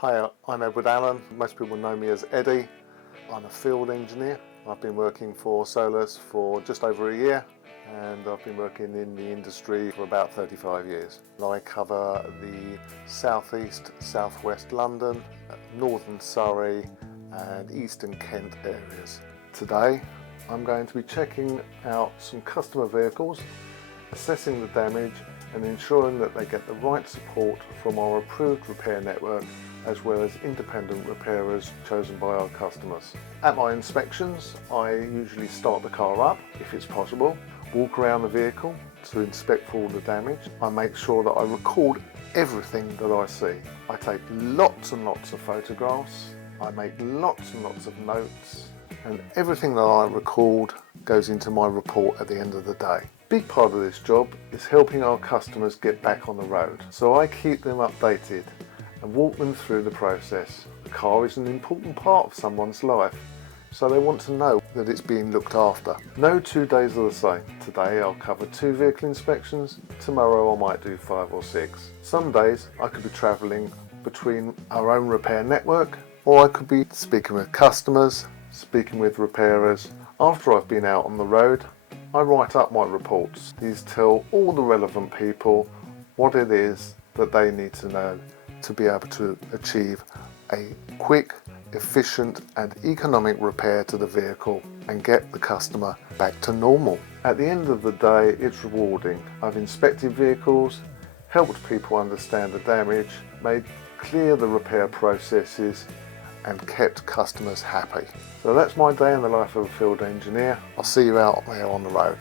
Hi, I'm Edward Allen. Most people know me as Eddie. I'm a field engineer. I've been working for Solus for just over a year, and I've been working in the industry for about 35 years. I cover the southeast, southwest London, northern Surrey and eastern Kent areas. Today I'm going to be checking out some customer vehicles, assessing the damage and ensuring that they get the right support from our approved repair network, as well as independent repairers chosen by our customers. At my inspections, I usually start the car up if it's possible, walk around the vehicle to inspect for all the damage. I make sure that I record everything that I see. I take lots and lots of photographs, I make lots and lots of notes, and everything that I record goes into my report at the end of the day. Big part of this job is helping our customers get back on the road, so I keep them updated and walk them through the process. The car is an important part of someone's life, so they want to know that it's being looked after. No 2 days are the same. Today I'll cover 2 vehicle inspections, tomorrow I might do 5 or 6. Some days I could be travelling between our own repair network, or I could be speaking with customers, speaking with repairers. After I've been out on the road, I write up my reports. These tell all the relevant people what it is that they need to know to be able to achieve a quick, efficient and economic repair to the vehicle and get the customer back to normal. At the end of the day, it's rewarding. I've inspected vehicles, helped people understand the damage, made clear the repair processes and kept customers happy. So that's my day in the life of a field engineer. I'll see you out there on the road.